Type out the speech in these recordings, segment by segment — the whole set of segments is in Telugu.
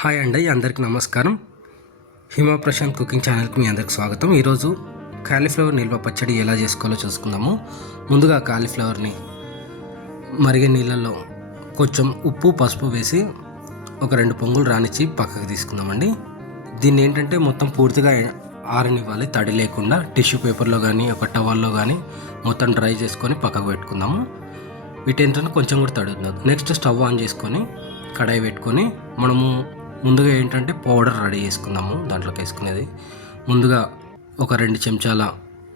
హాయ్ అండి అందరికీ నమస్కారం. హిమ ప్రశాంత్ కుకింగ్ ఛానల్కి మీ అందరికి స్వాగతం. ఈరోజు కాలీఫ్లవర్ నిల్వ పచ్చడి ఎలా చేసుకోవాలో చూసుకుందాము. ముందుగా కాలీఫ్లవర్ని మరిగే నీళ్ళల్లో కొంచెం ఉప్పు పసుపు వేసి ఒక రెండు పొంగులు రానిచ్చి పక్కకు తీసుకుందామండి. దీన్ని ఏంటంటే మొత్తం పూర్తిగా ఆరనివ్వాలి తడి లేకుండా. టిష్యూ పేపర్లో కానీ ఒక టవల్లో కానీ మొత్తం డ్రై చేసుకొని పక్కకు పెట్టుకుందాము. వీటి ఏంటంటే కొంచెం కూడా తడుతుంది నెక్స్ట్ స్టవ్ ఆన్ చేసుకొని కడాయి పెట్టుకొని మనము ముందుగా ఏంటంటే పౌడర్ రెడీ చేసుకుందాము దాంట్లోకి వేసుకునేది. ముందుగా ఒక రెండు చెంచాల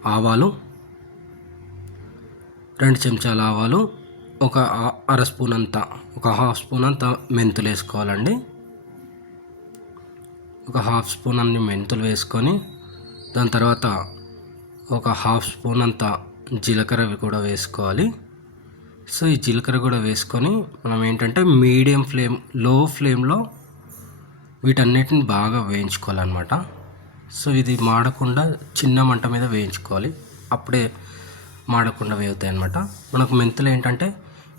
ఆవాలు రెండు చెంచాల ఆవాలు ఒక అర స్పూన్ అంత ఒక హాఫ్ స్పూన్ అంత మెంతులు వేసుకోవాలండి. ఒక హాఫ్ స్పూన్ అన్ని మెంతులు వేసుకొని దాని తర్వాత ఒక హాఫ్ స్పూన్ అంత జీలకర్ర కూడా వేసుకోవాలి. సో ఈ జీలకర్ర కూడా వేసుకొని మనం ఏంటంటే మీడియం ఫ్లేమ్లో ఫ్లేమ్లో వీటన్నిటిని బాగా వేయించుకోవాలన్నమాట. సో ఇది మాడకుండా చిన్న మంట మీద వేయించుకోవాలి. అప్పుడే మాడకుండా వేగుతాయి అనమాట మనకు మెంతులు ఏంటంటే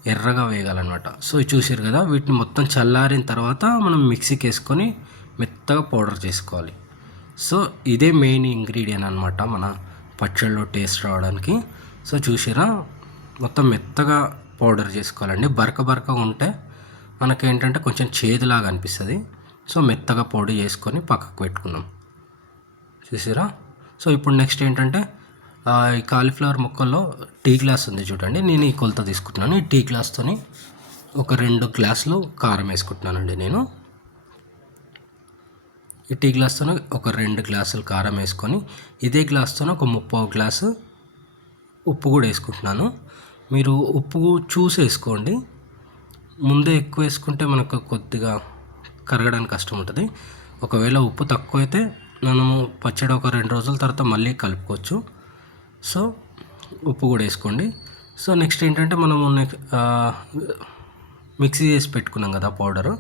ఎర్రగా వేగాలన్నమాట. సో చూసారు కదా వీటిని మొత్తం చల్లారిన తర్వాత మనం మిక్సీకి వేసుకొని మెత్తగా పౌడర్ చేసుకోవాలి. సో ఇదే మెయిన్ ఇంగ్రీడియంట్ అనమాట మన పచ్చళ్ళలో టేస్ట్ రావడానికి. సో చూసారా మొత్తం మెత్తగా పౌడర్ చేసుకోవాలండి. బరక బరక ఉంటే మనకేంటంటే కొంచెం చేదులాగా అనిపిస్తుంది. సో మెత్తగా పొడి చేసుకొని పక్కకు పెట్టుకున్నాం. చూసారా సో ఇప్పుడు నెక్స్ట్ ఏంటంటే ఈ కాలీఫ్లవర్ ముక్కల్లో టీ గ్లాస్ ఉంది చూడండి. నేను ఈ కొలత తీసుకుంటున్నాను. ఈ టీ గ్లాస్తోని ఒక రెండు గ్లాసులు కారం వేసుకుంటున్నానండి నేను. ఈ టీ గ్లాస్తో ఒక రెండు గ్లాసులు కారం వేసుకొని ఇదే గ్లాస్తో ఒక ముప్పై గ్లాసు ఉప్పు కూడా వేసుకుంటున్నాను. మీరు ఉప్పు చూసి వేసుకోండి ముందే ఎక్కువ వేసుకుంటే మనకు కొద్దిగా కరగడానికి కష్టం ఉంటుంది. ఒకవేళ ఉప్పు తక్కువ అయితే మనము పచ్చడి ఒక రెండు రోజుల తర్వాత మళ్ళీ కలుపుకోవచ్చు. సో ఉప్పు కూడా వేసుకోండి. సో నెక్స్ట్ ఏంటంటే మనము మిక్సీ చేసి పెట్టుకున్నాం కదా పౌడరు.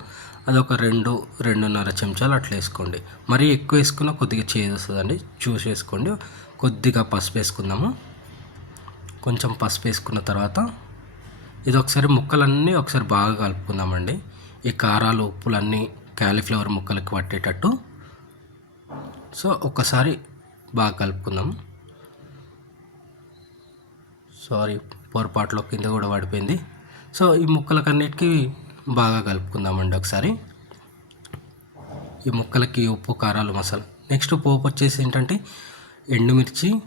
అది ఒక రెండు రెండున్నర చెంచాలు అట్లా వేసుకోండి. మరీ ఎక్కువ వేసుకున్న కొద్దిగా చేదు వస్తుందండి. చూసి వేసుకోండి. కొద్దిగా పసుపు వేసుకుందాము. కొంచెం పసుపు వేసుకున్న తర్వాత ఇది ఒకసారి ముక్కలన్నీ ఒకసారి బాగా కలుపుకుందామండి. ఈ కారాలు ఉప్పులన్నీ క్యాలీఫ్లవర్ ముక్కలకి పట్టేటట్టు. సో ఒక్కసారి బాగా కలుపుకుందాం. సారీ పొరపాట్లో కింద కూడా పడిపోయింది. సో ఈ ముక్కలకన్నిటికీ బాగా కలుపుకుందామండి ఒకసారి. ఈ ముక్కలకి ఉప్పు కారాలు మసాలా. నెక్స్ట్ పోపు వచ్చేసి ఏంటంటే ఎండుమిర్చి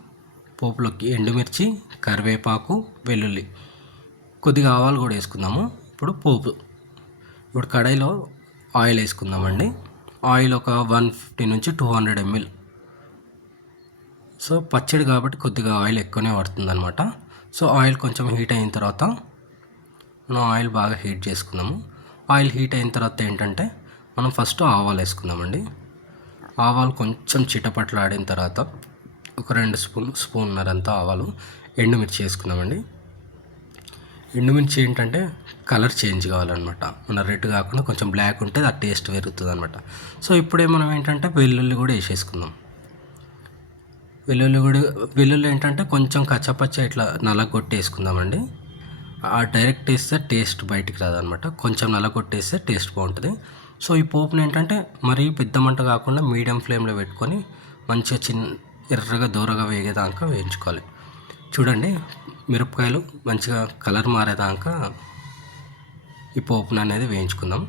పోపులోకి ఎండుమిర్చి కరివేపాకు వెల్లుల్లి. కొద్దిగా ఆవాలు కూడా వేసుకుందాము. ఇప్పుడు పోపు. ఇప్పుడు కడాయిలో ఆయిల్ వేసుకుందామండి. ఆయిల్ ఒక వన్ ఫిఫ్టీ నుంచి టూ హండ్రెడ్ ఎంఎల్. సో పచ్చడి కాబట్టి కొద్దిగా ఆయిల్ ఎక్కువనే పడుతుంది అనమాట సో ఆయిల్ కొంచెం హీట్ అయిన తర్వాత మనం ఆయిల్ బాగా హీట్ చేసుకుందాము. ఆయిల్ హీట్ అయిన తర్వాత ఏంటంటే మనం ఫస్ట్ ఆవాలు వేసుకుందామండి. ఆవాలు కొంచెం చిటపట్లాడిన తర్వాత ఒక రెండు స్పూన్ స్పూన్నరంతా ఆవాలు ఎండుమిర్చి వేసుకుందామండి. ఎండుమిర్చి ఏంటంటే కలర్ చేంజ్ కావాలన్నమాట. మన రెడ్ కాకుండా కొంచెం బ్లాక్ ఉంటే ఆ టేస్ట్ పెరుగుతుంది అనమాట సో ఇప్పుడే మనం ఏంటంటే వెల్లుల్లి కూడా వేసేసుకుందాం. వెల్లుల్లి కూడా వెల్లుల్లి ఏంటంటే కొంచెం కచ్చపచ్చ ఇట్లా నల్లగొట్టేసుకుందామండి ఆ డైరెక్ట్ వేస్తే టేస్ట్ బయటికి రాదనమాట కొంచెం నలగొట్టేస్తే టేస్ట్ బాగుంటుంది. సో ఈ పోపుని ఏంటంటే మరీ పెద్ద మంట కాకుండా మీడియం ఫ్లేమ్లో పెట్టుకొని మంచిగా చిన్న ఎర్రగా దూరగా వేగేదాకా వేయించుకోవాలి. చూడండి మిరపకాయలు మంచిగా కలర్ మారేదాకా ఈ పోపును అనేది వేయించుకుందాం.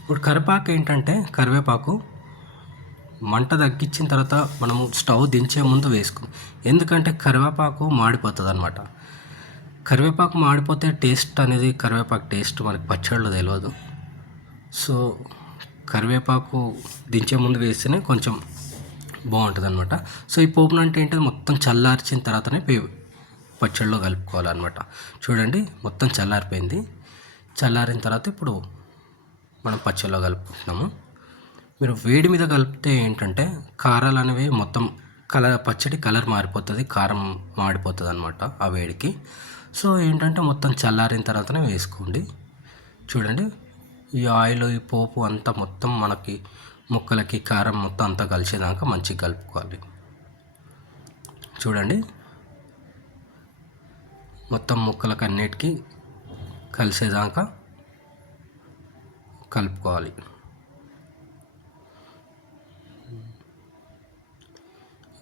ఇప్పుడు కరివేపాకు ఏంటంటే కరివేపాకు మంట తగ్గించిన తర్వాత మనము స్టవ్ దించే ముందు వేసుకుందాం. ఎందుకంటే కరివేపాకు మాడిపోతుంది అనమాట కరివేపాకు మాడిపోతే టేస్ట్ అనేది కరివేపాకు టేస్ట్ మనకి పచ్చళ్ళు తెలియదు సో కరివేపాకు దించే ముందు వేస్తేనే కొంచెం బాగుంటుంది అనమాట సో ఈ పోపును అంటే ఏంటంటే మొత్తం చల్లార్చిన తర్వాతనే పే- పచ్చళ్ళలో కలుపుకోవాలన్నమాట. చూడండి మొత్తం చల్లారిపోయింది. చల్లారిన తర్వాత ఇప్పుడు మనం పచ్చళ్ళలో కలుపుకుంటున్నాము. మీరు వేడి మీద కలిపితే ఏంటంటే కారాలు అనేవి మొత్తం కలర్ పచ్చడి కలర్ మారిపోతుంది కారం మాడిపోతుంది అనమాట ఆ వేడికి. సో ఏంటంటే మొత్తం చల్లారిన తర్వాతనే వేసుకోండి. చూడండి ఈ ఆయిల్ ఈ పోపు అంతా మొత్తం మనకి ముక్కలకి కారం మొత్తం అంతా కలిసేదాకా మంచిగా కలుపుకోవాలి. చూడండి మొత్తం ముక్కలకు అన్నిటికీ కలిసేదాకా కలుపుకోవాలి.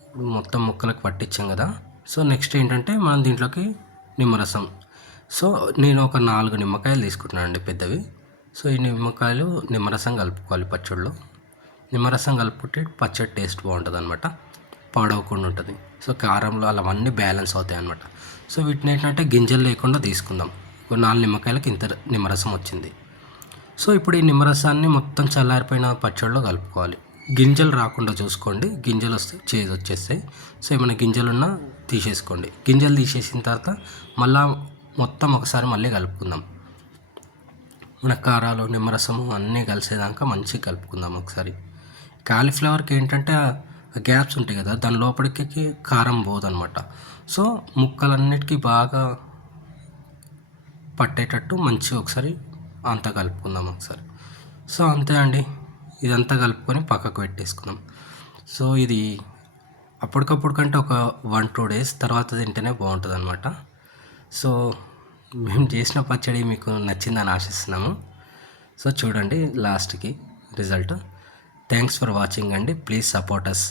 ఇప్పుడు మొత్తం ముక్కలకు పట్టించాం కదా. సో నెక్స్ట్ ఏంటంటే మనం దీంట్లోకి నిమ్మరసం. సో నేను ఒక నాలుగు నిమ్మకాయలు తీసుకుంటున్నాను అండి పెద్దవి. సో ఈ నిమ్మకాయలు నిమ్మరసం కలుపుకోవాలి పచ్చడిలో నిమ్మరసం కలుపుకుంటే పచ్చడి టేస్ట్ బాగుంటుంది అనమాట పాడవకుండా ఉంటుంది. సో కారంలో అలా అన్నీ బ్యాలెన్స్ అవుతాయి అనమాట సో వీటిని ఏంటంటే గింజలు లేకుండా తీసుకుందాం. ఒక నాలుగు నిమ్మకాయలకి ఇంత నిమ్మరసం వచ్చింది. సో ఇప్పుడు ఈ నిమ్మరసాన్ని మొత్తం చల్లారిపోయిన పచ్చడిలో కలుపుకోవాలి. గింజలు రాకుండా చూసుకోండి. గింజలు వస్తే చేదు వచ్చేస్తాయి. సో ఏమైనా గింజలు ఉన్నా తీసేసుకోండి. గింజలు తీసేసిన తర్వాత మళ్ళా మొత్తం ఒకసారి మళ్ళీ కలుపుకుందాం. మన కారాలు నిమ్మరసము అన్నీ కలిసేదాకా మంచిగా కలుపుకుందాం ఒకసారి. కాలీఫ్లవర్కి ఏంటంటే గ్యాప్స్ ఉంటాయి కదా దాని లోపలికి కారం పోదనమాట సో ముక్కలన్నిటికీ బాగా పట్టేటట్టు మంచిగా ఒకసారి అంతా కలుపుకుందాం ఒకసారి. సో అంతే అండి. ఇదంతా కలుపుకొని పక్కకు పెట్టేసుకుందాం. సో ఇది అప్పటికప్పుడు కంటే ఒక వన్ టూ డేస్ తర్వాత తింటేనే బాగుంటుంది అనమాట సో మేము చేసిన పచ్చడి మీకు నచ్చిందని ఆశిస్తున్నాము. సో చూడండి లాస్ట్కి రిజల్ట్. థ్యాంక్స్ ఫర్ వాచింగ్ అండి ప్లీజ్ సపోర్ట్ అస్